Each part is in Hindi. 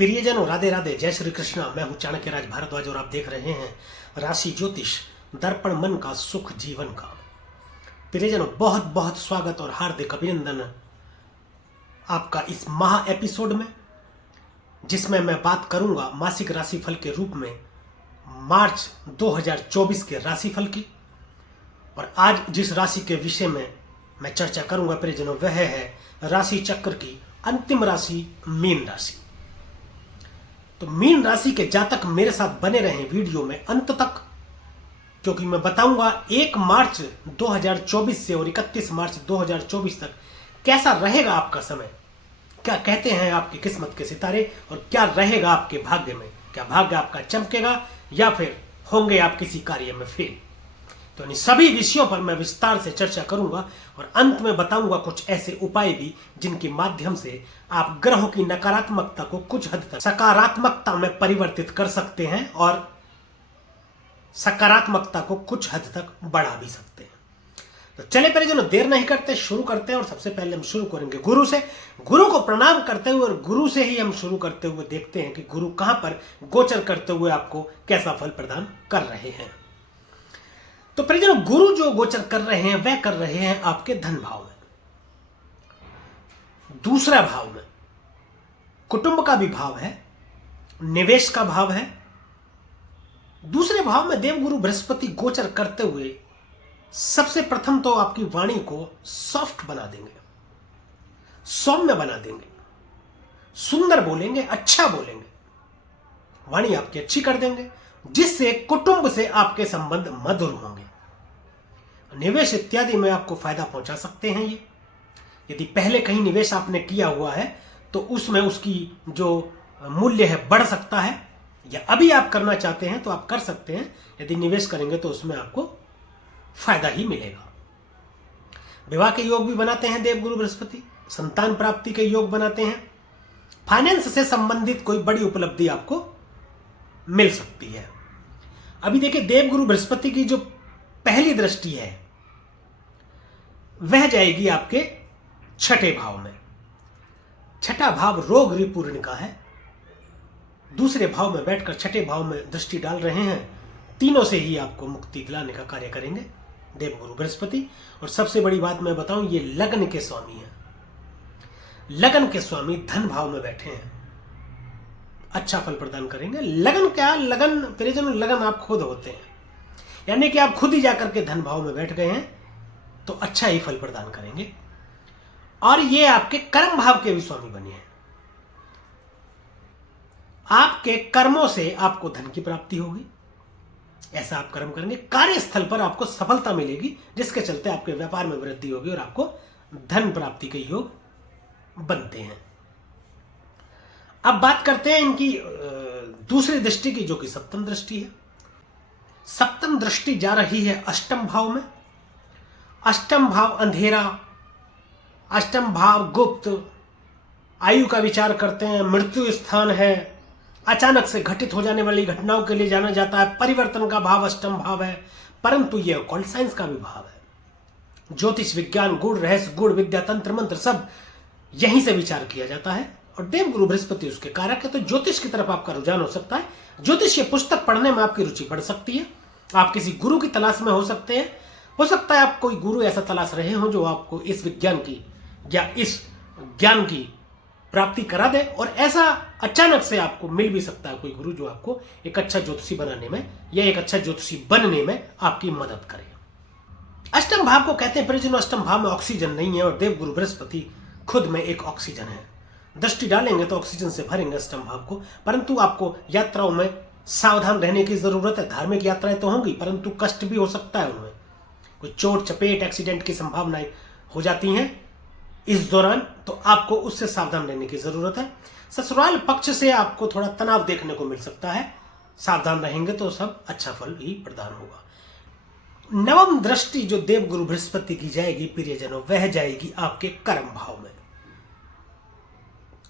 प्रियजनों, राधे राधे, जय श्री कृष्णा। मैं हूं चाणक्य राज भारद्वाज और आप देख रहे हैं राशि ज्योतिष, दर्पण मन का, सुख जीवन का। प्रियजनों, बहुत बहुत स्वागत और हार्दिक अभिनंदन आपका इस महा एपिसोड में, जिसमें मैं बात करूंगा मासिक राशिफल के रूप में मार्च 2024 के राशिफल की। और आज जिस राशि के विषय में मैं चर्चा करूंगा प्रियजनों, वह है राशि चक्र की अंतिम राशि मीन राशि। तो मीन राशि के जातक मेरे साथ बने रहें वीडियो में अंत तक, क्योंकि मैं बताऊंगा 1 मार्च 2024 से और 31 मार्च 2024 तक कैसा रहेगा आपका समय, क्या कहते हैं आपकी किस्मत के सितारे, और क्या रहेगा आपके भाग्य में। क्या भाग्य आपका चमकेगा या फिर होंगे आप किसी कार्य में फेल। तो इन सभी विषयों पर मैं विस्तार से चर्चा करूंगा और अंत में बताऊंगा कुछ ऐसे उपाय भी जिनके माध्यम से आप ग्रहों की नकारात्मकता को कुछ हद तक सकारात्मकता में परिवर्तित कर सकते हैं और सकारात्मकता को कुछ हद तक बढ़ा भी सकते हैं। तो चले परिजनों, देर नहीं करते, शुरू करते हैं। और सबसे पहले हम शुरू करेंगे गुरु से। गुरु को प्रणाम करते हुए और गुरु से ही हम शुरू करते हुए देखते हैं कि गुरु कहां पर गोचर करते हुए आपको कैसा फल प्रदान कर रहे हैं। तो परिजनों, गुरु जो गोचर कर रहे हैं वह कर रहे हैं आपके धन भाव में, दूसरा भाव में, कुटुंब का भी भाव है, निवेश का भाव है। दूसरे भाव में देवगुरु बृहस्पति गोचर करते हुए सबसे प्रथम तो आपकी वाणी को सॉफ्ट बना देंगे, सौम्य बना देंगे, सुंदर बोलेंगे, अच्छा बोलेंगे, वाणी आपकी अच्छी कर देंगे, जिससे कुटुंब से आपके संबंध मधुर होंगे। निवेश इत्यादि में आपको फायदा पहुंचा सकते हैं। ये यदि पहले कहीं निवेश आपने किया हुआ है तो उसमें उसकी जो मूल्य है बढ़ सकता है, या अभी आप करना चाहते हैं तो आप कर सकते हैं। यदि निवेश करेंगे तो उसमें आपको फायदा ही मिलेगा। विवाह के योग भी बनाते हैं देवगुरु बृहस्पति, संतान प्राप्ति के योग बनाते हैं, फाइनेंस से संबंधित कोई बड़ी उपलब्धि आपको मिल सकती है। अभी देखिए, देवगुरु बृहस्पति की जो पहली दृष्टि है वह जाएगी आपके छठे भाव में। छठा भाव रोग रिपूर्ण का है। दूसरे भाव में बैठकर छठे भाव में दृष्टि डाल रहे हैं। तीनों से ही आपको मुक्ति दिलाने का कार्य करेंगे देवगुरु बृहस्पति। और सबसे बड़ी बात मैं बताऊं, ये लगन के स्वामी हैं। लगन के स्वामी धन भाव में बैठे हैं, अच्छा फल प्रदान करेंगे। लगन क्या, लगन प्रियजनों, लगन आप खुद होते हैं, यानी कि आप खुद ही जाकर के धन भाव में बैठ गए हैं तो अच्छा ही फल प्रदान करेंगे। और ये आपके कर्म भाव के भी स्वामी बने हैं। आपके कर्मों से आपको धन की प्राप्ति होगी, ऐसा आप कर्म करेंगे। कार्यस्थल पर आपको सफलता मिलेगी, जिसके चलते आपके व्यापार में वृद्धि होगी और आपको धन प्राप्ति के योग बनते हैं। अब बात करते हैं इनकी दूसरी दृष्टि की, जो कि सप्तम दृष्टि है। सप्तम दृष्टि जा रही है अष्टम भाव में। अष्टम भाव अंधेरा, अष्टम भाव गुप्त, आयु का विचार करते हैं, मृत्यु स्थान है, अचानक से घटित हो जाने वाली घटनाओं के लिए जाना जाता है। परिवर्तन का भाव अष्टम भाव है, परंतु यह ऑकल्ट साइंस का भी भाव है। ज्योतिष विज्ञान, गुण रहस्य, गुण विद्या, तंत्र मंत्र सब यहीं से विचार किया जाता है। और देवगुरु बृहस्पति उसके कारक है, तो ज्योतिष की तरफ आपका रुझान हो सकता है। ज्योतिष ये पुस्तक पढ़ने में आपकी रुचि बढ़ सकती है। आप किसी गुरु की तलाश में हो सकते हैं। हो सकता है आप कोई गुरु ऐसा तलाश रहे हो जो आपको इस विज्ञान की या इस ज्ञान की प्राप्ति करा दे, और ऐसा अचानक से आपको मिल भी सकता है कोई गुरु जो आपको एक अच्छा ज्योतिषी बनाने में या एक अच्छा ज्योतिषी बनने में आपकी मदद करे। अष्टम भाव को कहते हैं परिजनों, अष्टम भाव में ऑक्सीजन नहीं है और देवगुरु बृहस्पति खुद में एक ऑक्सीजन है। दृष्टि डालेंगे तो ऑक्सीजन से भरेंगे अष्टम भाव को, परंतु आपको यात्राओं में सावधान रहने की जरूरत है। धार्मिक यात्राएं तो होंगी, परंतु कष्ट भी हो सकता है उनमें। कोई चोट चपेट, एक्सीडेंट की संभावनाएं हो जाती हैं इस दौरान, तो आपको उससे सावधान रहने की जरूरत है। ससुराल पक्ष से आपको थोड़ा तनाव देखने को मिल सकता है, सावधान रहेंगे तो सब अच्छा फल ही प्रदान होगा। नवम दृष्टि जो देवगुरु बृहस्पति की जाएगी प्रियजनों, वह जाएगी आपके कर्म भाव में।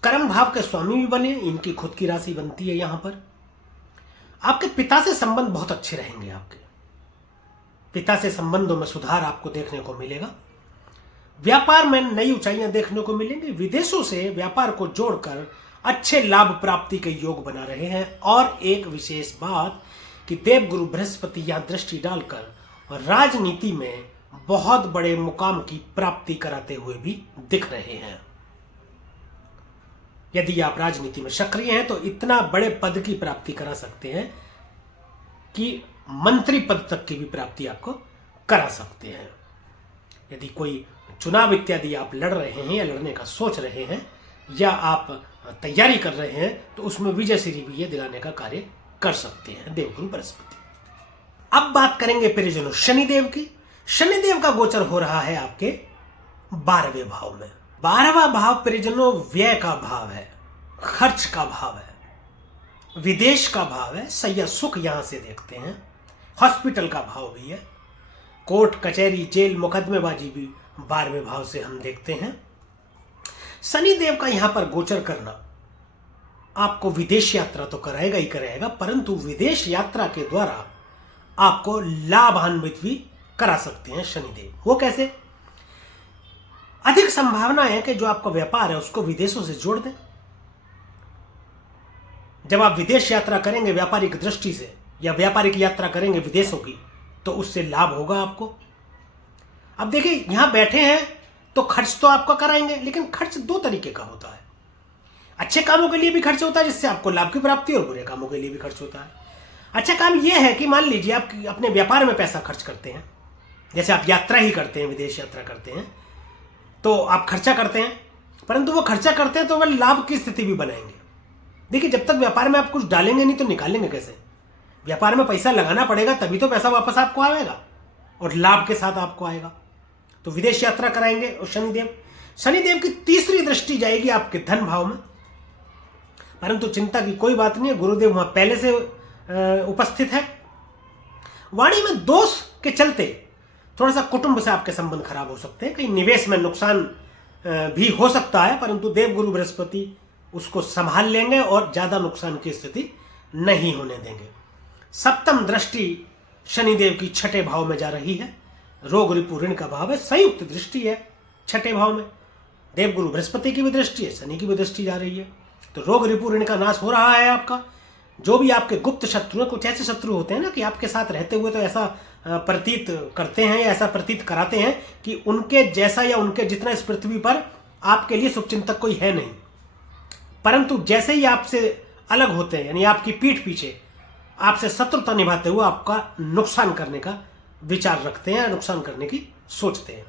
कर्म भाव के स्वामी भी बने, इनकी खुद की राशि बनती है। यहां पर आपके पिता से संबंध बहुत अच्छे रहेंगे। आपके पिता से संबंधों में सुधार आपको देखने को मिलेगा। व्यापार में नई ऊंचाइयां देखने को मिलेंगी। विदेशों से व्यापार को जोड़कर अच्छे लाभ प्राप्ति के योग बना रहे हैं। और एक विशेष बात कि देवगुरु बृहस्पति यहां दृष्टि डालकर राजनीति में बहुत बड़े मुकाम की प्राप्ति कराते हुए भी दिख रहे हैं। यदि आप राजनीति में सक्रिय हैं तो इतना बड़े पद की प्राप्ति करा सकते हैं कि मंत्री पद तक की भी प्राप्ति आपको करा सकते हैं। यदि कोई चुनाव इत्यादि आप लड़ रहे हैं या लड़ने का सोच रहे हैं या आप तैयारी कर रहे हैं तो उसमें विजय श्री भी ये दिलाने का कार्य कर सकते हैं देवगुरु बृहस्पति। अब बात करेंगे प्रियजनों शनिदेव की। शनिदेव का गोचर हो रहा है आपके 12वें भाव में। 12वां भाव प्रियजनों व्यय का भाव है, खर्च का भाव है, विदेश का भाव है, सैया सुख यहां से देखते हैं, हॉस्पिटल का भाव भी है, कोर्ट कचहरी जेल मुकदमेबाजी भी 12वें भाव से हम देखते हैं। शनिदेव का यहां पर गोचर करना आपको विदेश यात्रा तो कराएगा ही कराएगा, परंतु विदेश यात्रा के द्वारा आपको लाभान्वित भी करा सकते हैं शनिदेव। वो कैसे? अधिक संभावना है कि जो आपका व्यापार है उसको विदेशों से जोड़ दें। जब आप विदेश यात्रा करेंगे व्यापारिक दृष्टि से या व्यापारिक यात्रा करेंगे विदेशों की तो उससे लाभ होगा आपको। अब देखिए यहां बैठे हैं तो खर्च तो आपका कराएंगे, लेकिन खर्च दो तरीके का होता है। अच्छे कामों के लिए भी खर्च होता है जिससे आपको लाभ की प्राप्ति, और बुरे कामों के लिए भी खर्च होता है। अच्छा काम यह है कि मान लीजिए आप अपने व्यापार में पैसा खर्च करते हैं, जैसे आप यात्रा ही करते हैं, विदेश यात्रा करते हैं तो आप खर्चा करते हैं, परंतु वो खर्चा करते हैं तो वह लाभ की स्थिति भी बनाएंगे। देखिए जब तक व्यापार में आप कुछ डालेंगे नहीं तो निकालेंगे कैसे? व्यापार में पैसा लगाना पड़ेगा तभी तो पैसा वापस आपको आएगा और लाभ के साथ आपको आएगा। तो विदेश यात्रा कराएंगे। और शनिदेव की तीसरी दृष्टि जाएगी आपके धन भाव में, परंतु चिंता की कोई बात नहीं है, गुरुदेव वहां पहले से उपस्थित है। वाणी में दोष के चलते थोड़ा सा कुटुंब से आपके संबंध खराब हो सकते हैं, कहीं निवेश में नुकसान भी हो सकता है, परंतु देवगुरु बृहस्पति उसको संभाल लेंगे और ज्यादा नुकसान की स्थिति नहीं होने देंगे। सप्तम दृष्टि शनिदेव की छठे भाव में जा रही है, रोग रिपु ऋण का भाव है, संयुक्त दृष्टि है छठे भाव में। देवगुरु बृहस्पति की भी दृष्टि है, शनि की भी दृष्टि जा रही है, तो रोग रिपु ऋण का नाश हो रहा है आपका। जो भी आपके गुप्त शत्रु हैं, कुछ ऐसे शत्रु होते हैं ना कि आपके साथ रहते हुए तो ऐसा प्रतीत करते हैं या ऐसा प्रतीत कराते हैं कि उनके जैसा या उनके जितना इस पृथ्वी पर आपके लिए शुभचिंतक कोई है नहीं, परंतु जैसे ही आपसे अलग होते हैं यानी आपकी पीठ पीछे आपसे शत्रुता निभाते हुए आपका नुकसान करने का विचार रखते हैं, नुकसान करने की सोचते हैं,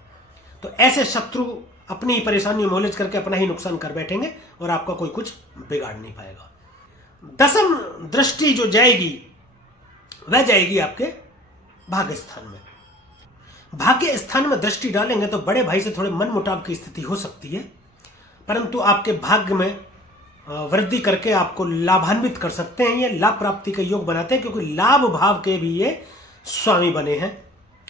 तो ऐसे शत्रु अपनी ही परेशानियों में उलझ करके अपना ही नुकसान कर बैठेंगे और आपका कोई कुछ बिगाड़ नहीं पाएगा। दसम दृष्टि जो जाएगी वह जाएगी आपके भाग्य स्थान में। भाग्य स्थान में दृष्टि डालेंगे तो बड़े भाई से थोड़े मनमुटाव की स्थिति हो सकती है, परंतु आपके भाग्य में वृद्धि करके आपको लाभान्वित कर सकते हैं। ये लाभ प्राप्ति के योग बनाते हैं क्योंकि लाभ भाव के भी ये स्वामी बने हैं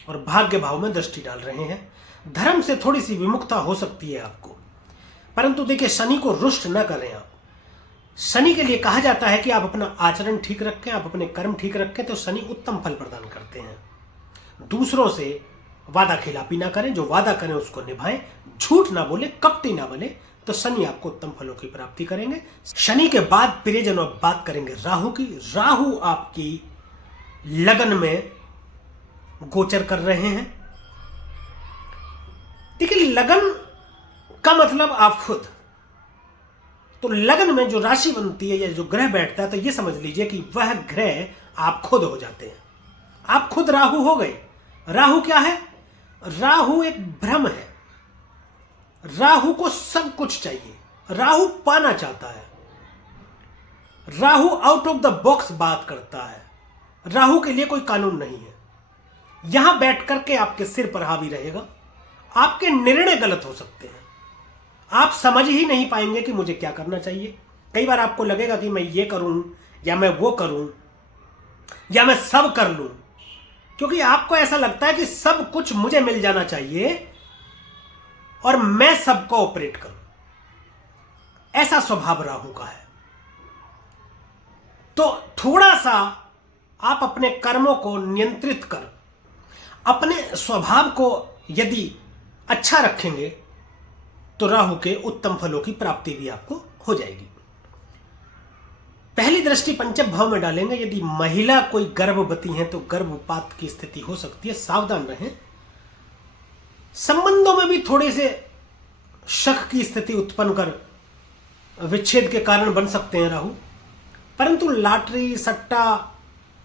और भाग्य भाव में दृष्टि डाल रहे हैं। धर्म से थोड़ी सी विमुखता हो सकती है आपको, परंतु देखिए शनि को रुष्ट न करें आप। शनि के लिए कहा जाता है कि आप अपना आचरण ठीक रखें, आप अपने कर्म ठीक रखें तो शनि उत्तम फल प्रदान करते हैं। दूसरों से वादा खिलाफी ना करें, जो वादा करें उसको निभाएं, झूठ ना बोले, कपटी ना बने, तो शनि आपको उत्तम फलों की प्राप्ति करेंगे। शनि के बाद प्रियजनों बात करेंगे राहु की। राहु आपकी लगन में गोचर कर रहे हैं। देखिए लगन का मतलब आप खुद, तो लगन में जो राशि बनती है या जो ग्रह बैठता है तो ये समझ लीजिए कि वह ग्रह आप खुद हो जाते हैं। आप खुद राहु हो गए। राहु क्या है? राहु एक भ्रम है। राहु को सब कुछ चाहिए, राहु पाना चाहता है, Rahu out of the box बात करता है, राहु के लिए कोई कानून नहीं है। यहां बैठ करके आपके सिर पर हावी रहेगा, आपके निर्णय गलत हो सकते हैं, आप समझ ही नहीं पाएंगे कि मुझे क्या करना चाहिए। कई बार आपको लगेगा कि मैं ये करूं या मैं वो करूं या मैं सब कर लूं, क्योंकि आपको ऐसा लगता है कि सब कुछ मुझे मिल जाना चाहिए और मैं सबको ऑपरेट करूं। ऐसा स्वभाव राहु का है। तो थोड़ा सा आप अपने कर्मों को नियंत्रित कर अपने स्वभाव को यदि अच्छा रखेंगे तो राहु के उत्तम फलों की प्राप्ति भी आपको हो जाएगी। पहली दृष्टि पंचम भाव में डालेंगे। यदि महिला कोई गर्भवती है तो गर्भपात की स्थिति हो सकती है, सावधान रहें। संबंधों में भी थोड़े से शक की स्थिति उत्पन्न कर विच्छेद के कारण बन सकते हैं राहु। परंतु लॉटरी, सट्टा,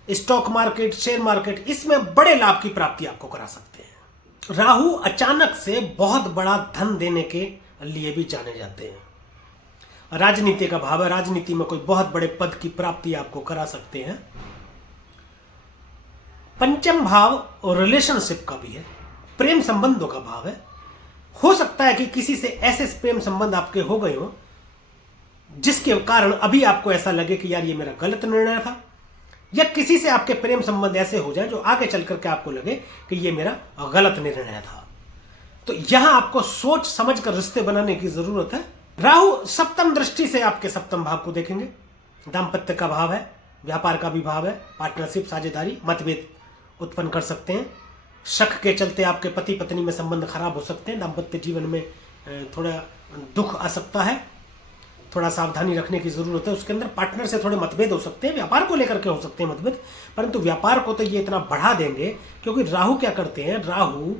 स्टॉक मार्केट, शेयर मार्केट, इसमें बड़े लाभ की प्राप्ति आपको करा सकते हैं। राहु अचानक से बहुत बड़ा धन देने के लिए भी जाने जाते हैं। राजनीति का भाव है, राजनीति में कोई बहुत बड़े पद की प्राप्ति आपको करा सकते हैं। पंचम भाव और रिलेशनशिप का भी है, प्रेम संबंधों का भाव है। हो सकता है कि किसी से ऐसे प्रेम संबंध आपके हो गए हो जिसके कारण अभी आपको ऐसा लगे कि यार ये मेरा गलत निर्णय था, या किसी से आपके प्रेम संबंध ऐसे हो जाए जो आगे चल करके आपको लगे कि ये मेरा गलत निर्णय था। तो यहां आपको सोच समझ कर रिश्ते बनाने की जरूरत है। राहु सप्तम दृष्टि से आपके सप्तम भाव को देखेंगे। दाम्पत्य का भाव है, व्यापार का भी भाव है, पार्टनरशिप, साझेदारी, मतभेद उत्पन्न कर सकते हैं। शक के चलते आपके पति पत्नी में संबंध खराब हो सकते हैं। दाम्पत्य जीवन में थोड़ा दुख आ सकता है, थोड़ा सावधानी रखने की जरूरत है। उसके अंदर पार्टनर से थोड़े मतभेद हो सकते हैं, व्यापार को लेकर के हो सकते हैं मतभेद, परंतु व्यापार को तो ये इतना बढ़ा देंगे क्योंकि राहु क्या करते हैं, राहु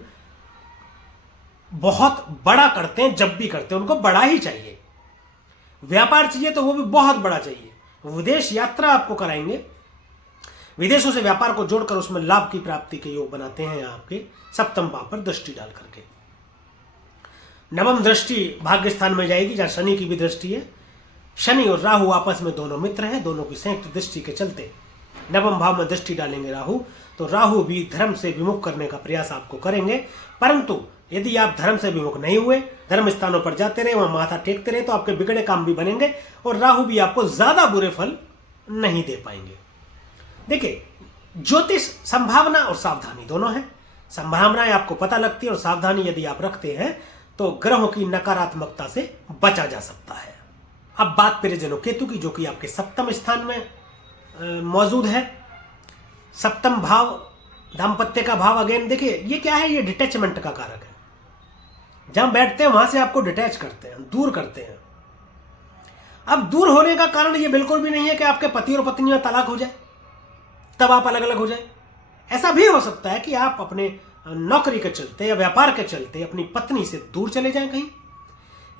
बहुत बड़ा करते हैं। जब भी करते हैं उनको बड़ा ही चाहिए। व्यापार चाहिए तो वो भी बहुत बड़ा चाहिए। विदेश यात्रा आपको कराएंगे, विदेशों से व्यापार को जोड़कर उसमें लाभ की प्राप्ति के योग बनाते हैं आपके सप्तम भाव पर दृष्टि डाल करके। नवम दृष्टि भाग्य स्थान में जाएगी जहां शनि की भी दृष्टि है। शनि और राहु आपस में दोनों मित्र हैं, दोनों की संयुक्त दृष्टि के चलते नवम भाव में दृष्टि डालेंगे राहु, तो राहु भी धर्म से विमुख करने का प्रयास आपको करेंगे। परंतु यदि आप धर्म से विमुख नहीं हुए, धर्म स्थानों पर जाते रहे, वहां माथा टेकते रहे, तो आपके बिगड़े काम भी बनेंगे और राहु भी आपको ज्यादा बुरे फल नहीं दे पाएंगे। देखिए, ज्योतिष संभावना और सावधानी दोनों है। संभावनाएं आपको पता लगती है और सावधानी यदि आप रखते हैं तो ग्रहों की नकारात्मकता से बचा जा सकता है। अब बात परिजनों केतु की, जो कि आपके सप्तम स्थान में मौजूद है। सप्तम भाव दाम्पत्य का भाव। अगेन देखिए, ये क्या है, ये डिटैचमेंट का कारक है। जहां बैठते हैं वहां से आपको डिटैच करते हैं, दूर करते हैं। अब दूर होने का कारण ये बिल्कुल भी नहीं है कि आपके पति और पत्नी में तलाक हो जाए तब आप अलग अलग हो जाए। ऐसा भी हो सकता है कि आप अपने नौकरी के चलते या व्यापार के चलते अपनी पत्नी से दूर चले जाएं कहीं,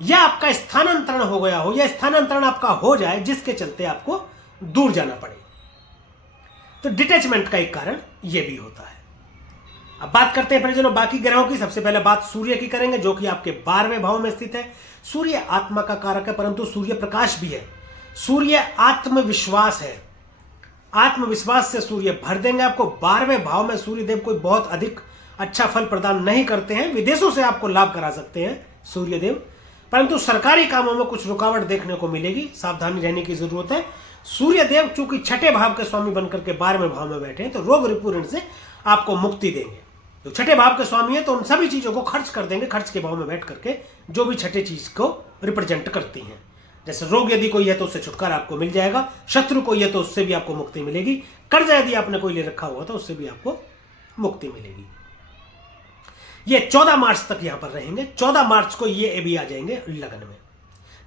या आपका स्थानांतरण हो गया हो, या स्थानांतरण आपका हो जाए जिसके चलते आपको दूर जाना पड़े। तो डिटैचमेंट का एक कारण यह भी होता है। अब बात करते हैं परिजनों बाकी ग्रहों की। सबसे पहले बात सूर्य की करेंगे, जो कि आपके 12वें भाव में स्थित है। सूर्य आत्मा का कारक है, परंतु सूर्य प्रकाश भी है। सूर्य आत्मविश्वास है। आत्मविश्वास से सूर्य भर देंगे आपको। 12वें भाव में सूर्यदेव कोई बहुत अधिक अच्छा फल प्रदान नहीं करते हैं। विदेशों से आपको लाभ करा सकते हैं सूर्यदेव, परंतु सरकारी कामों में कुछ रुकावट देखने को मिलेगी, सावधानी रहने की जरूरत है। सूर्यदेव चूंकि छठे भाव के स्वामी बनकर के 12वें भाव में बैठे हैं, तो रोग रिपू ऋण से आपको मुक्ति देंगे। तो छठे भाव के स्वामी है तो उन सभी चीजों को खर्च कर देंगे, खर्च के भाव में बैठ करके, जो भी छठे चीज को रिप्रेजेंट करती हैं। जैसे रोग यदि कोई है तो उससे छुटकारा आपको मिल जाएगा, शत्रु कोई है तो उससे भी आपको मुक्ति मिलेगी, कर्जा यदि आपने कोई ले रखा हुआ तो उससे भी आपको मुक्ति मिलेगी। ये 14 मार्च तक यहां पर रहेंगे। 14 मार्च को ये भी आ जाएंगे लगन में।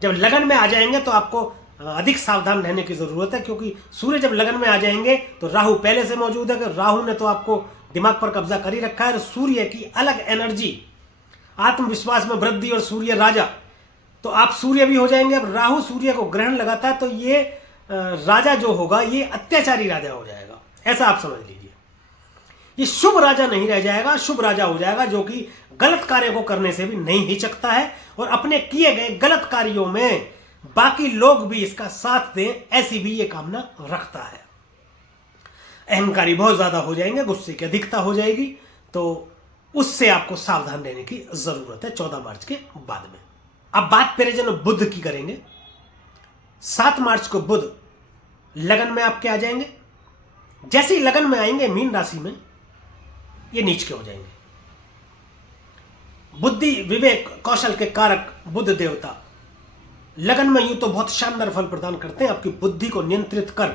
जब लगन में आ जाएंगे तो आपको अधिक सावधान रहने की जरूरत है, क्योंकि सूर्य जब लगन में आ जाएंगे तो राहु पहले से मौजूद है कि राहु ने तो आपको दिमाग पर कब्जा कर ही रखा है। सूर्य की अलग एनर्जी, आत्मविश्वास में वृद्धि, और सूर्य राजा, तो आप सूर्य भी हो जाएंगे। अब राहु सूर्य को ग्रहण लगाता है तो ये राजा जो होगा ये अत्याचारी राजा हो जाएगा, ऐसा आप समझ लीजिए। ये शुभ राजा नहीं रह जाएगा, शुभ राजा हो जाएगा, जो कि गलत कार्य को करने से भी नहीं हिचकता है और अपने किए गए गलत कार्यों में बाकी लोग भी इसका साथ दें, ऐसी भी ये कामना रखता है। अहंकारी बहुत ज्यादा हो जाएंगे, गुस्से की अधिकता हो जाएगी, तो उससे आपको सावधान रहने की जरूरत है 14 मार्च के बाद में। अब बात परिजन बुध की करेंगे। 7 मार्च को बुध लगन में आपके आ जाएंगे। जैसे ही लगन में आएंगे मीन राशि में, ये नीच के हो जाएंगे। बुद्धि, विवेक, कौशल के कारक बुध देवता लगन में यूं तो बहुत शानदार फल प्रदान करते हैं। आपकी बुद्धि को नियंत्रित कर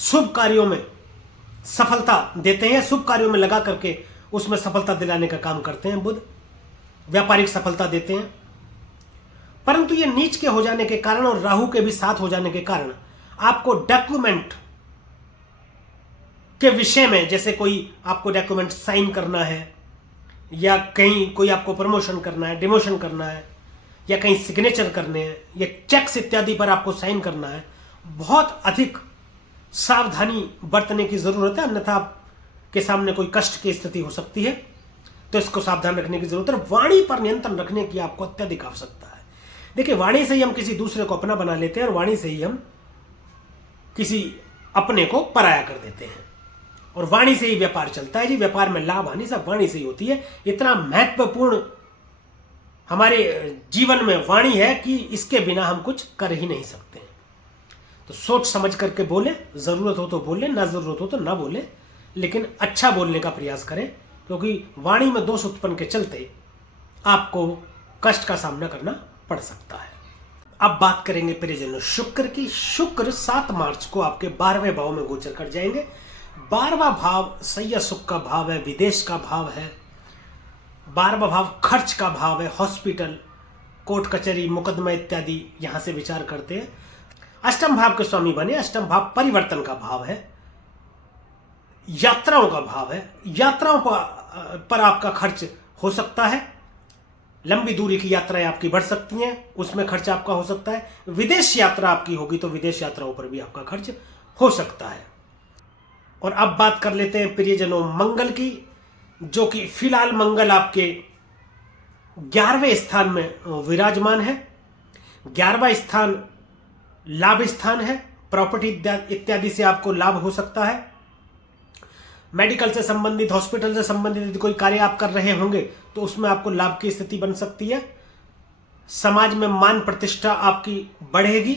शुभ कार्यों में सफलता देते हैं, शुभ कार्यों में लगा करके उसमें सफलता दिलाने का काम करते हैं बुध। व्यापारिक सफलता देते हैं, परंतु ये नीच के हो जाने के कारण और राहु के भी साथ हो जाने के कारण आपको डॉक्यूमेंट के विषय में, जैसे कोई आपको डॉक्यूमेंट साइन करना है, या कहीं कोई आपको प्रमोशन करना है, डिमोशन करना है, या कहीं सिग्नेचर करने हैं, या चेक्स इत्यादि पर आपको साइन करना है, बहुत अधिक सावधानी बरतने की जरूरत है, अन्यथा आपके सामने कोई कष्ट की स्थिति हो सकती है। तो इसको सावधान रखने की जरूरत है। वाणी पर नियंत्रण रखने की आपको अत्यधिक आवश्यकता है। देखिए, वाणी से ही हम किसी दूसरे को अपना बना लेते हैं और वाणी से ही हम किसी अपने को पराया कर देते हैं, और वाणी से ही व्यापार चलता है जी। व्यापार में लाभ हानि सब वाणी से ही होती है। इतना महत्वपूर्ण हमारे जीवन में वाणी है कि इसके बिना हम कुछ कर ही नहीं सकते हैं। तो सोच समझ करके बोले, जरूरत हो तो बोले, ना जरूरत हो तो ना बोले, लेकिन अच्छा बोलने का प्रयास करें, क्योंकि वाणी में दोष उत्पन्न के चलते आपको कष्ट का सामना करना पड़ सकता है। अब बात करेंगे प्रियजनों शुक्र की। शुक्र 7 मार्च को आपके 12वें भाव में गोचर कर जाएंगे। 12वां भाव सैया सुख का भाव है, विदेश का भाव है। 12वां भाव खर्च का भाव है, हॉस्पिटल, कोर्ट कचहरी, मुकदमा इत्यादि यहां से विचार करते हैं। अष्टम भाव के स्वामी बने। अष्टम भाव परिवर्तन का भाव है, यात्राओं का भाव है। यात्राओं पर आपका खर्च हो सकता है। लंबी दूरी की यात्राएं आपकी बढ़ सकती हैं, उसमें खर्च आपका हो सकता है। विदेश यात्रा आपकी होगी तो विदेश यात्राओं पर भी आपका खर्च हो सकता है। और अब बात कर लेते हैं प्रियजनों मंगल की, जो कि फिलहाल मंगल आपके 11वें स्थान में विराजमान है। 11वां स्थान लाभ स्थान है। प्रॉपर्टी इत्यादि से आपको लाभ हो सकता है। मेडिकल से संबंधित, हॉस्पिटल से संबंधित यदि कोई कार्य आप कर रहे होंगे तो उसमें आपको लाभ की स्थिति बन सकती है। समाज में मान प्रतिष्ठा आपकी बढ़ेगी।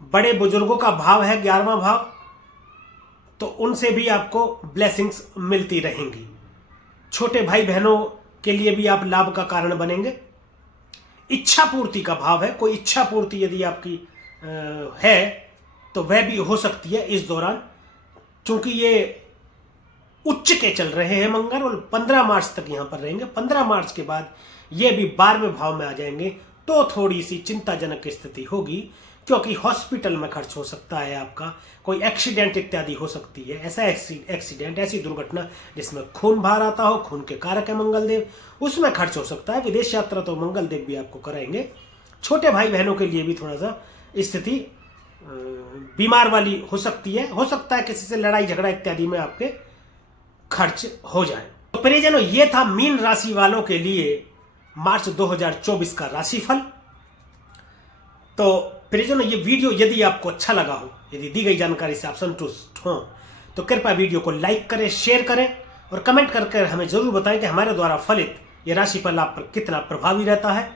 बड़े बुजुर्गों का भाव है 11वां भाव, तो उनसे भी आपको ब्लेसिंग्स मिलती रहेंगी। छोटे भाई बहनों के लिए भी आप लाभ का कारण बनेंगे। इच्छा पूर्ति का भाव है। कोई इच्छा पूर्ति यदि आपकी है तो वह भी हो सकती है इस दौरान, क्योंकि ये उच्च के चल रहे हैं मंगल, और 15 मार्च तक यहां पर रहेंगे। 15 मार्च के बाद ये भी 12वें भाव में आ जाएंगे, तो थोड़ी सी चिंताजनक स्थिति होगी, क्योंकि हॉस्पिटल में खर्च हो सकता है आपका। कोई एक्सीडेंट इत्यादि हो सकती है। ऐसा एक्सीडेंट, ऐसी दुर्घटना जिसमें खून बाहर आता हो, खून के कारक है मंगलदेव, उसमें खर्च हो सकता है। विदेश यात्रा तो मंगलदेव भी आपको कराएंगे। छोटे भाई बहनों के लिए भी थोड़ा सा स्थिति बीमार वाली हो सकती है। हो सकता है किसी से लड़ाई झगड़ा इत्यादि में आपके खर्च हो जाए। तो प्रियजनों, ये था मीन राशि वालों के लिए मार्च 2024 का राशिफल। तो प्रियजनों, ये वीडियो यदि आपको अच्छा लगा हो, यदि दी गई जानकारी से आप संतुष्ट हो, तो कृपया वीडियो को लाइक करें, शेयर करें और कमेंट करके हमें जरूर बताएं कि हमारे द्वारा फलित ये राशिफल आप पर कितना प्रभावी रहता है।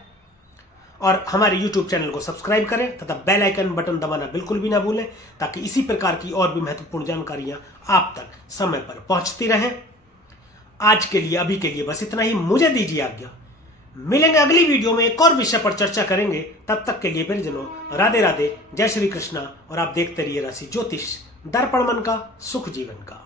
और हमारे YouTube चैनल को सब्सक्राइब करें तथा बेल आइकन बटन दबाना बिल्कुल भी ना भूलें, ताकि इसी प्रकार की और भी महत्वपूर्ण जानकारियां आप तक समय पर पहुंचती रहें। आज के लिए, अभी के लिए बस इतना ही। मुझे दीजिए आज्ञा। मिलेंगे अगली वीडियो में, एक और विषय पर चर्चा करेंगे। तब तक के लिए परिजनों, राधे राधे, जय श्री कृष्णा। और आप देखते रहिए राशि ज्योतिष दर्पण मन का, सुख जीवन का।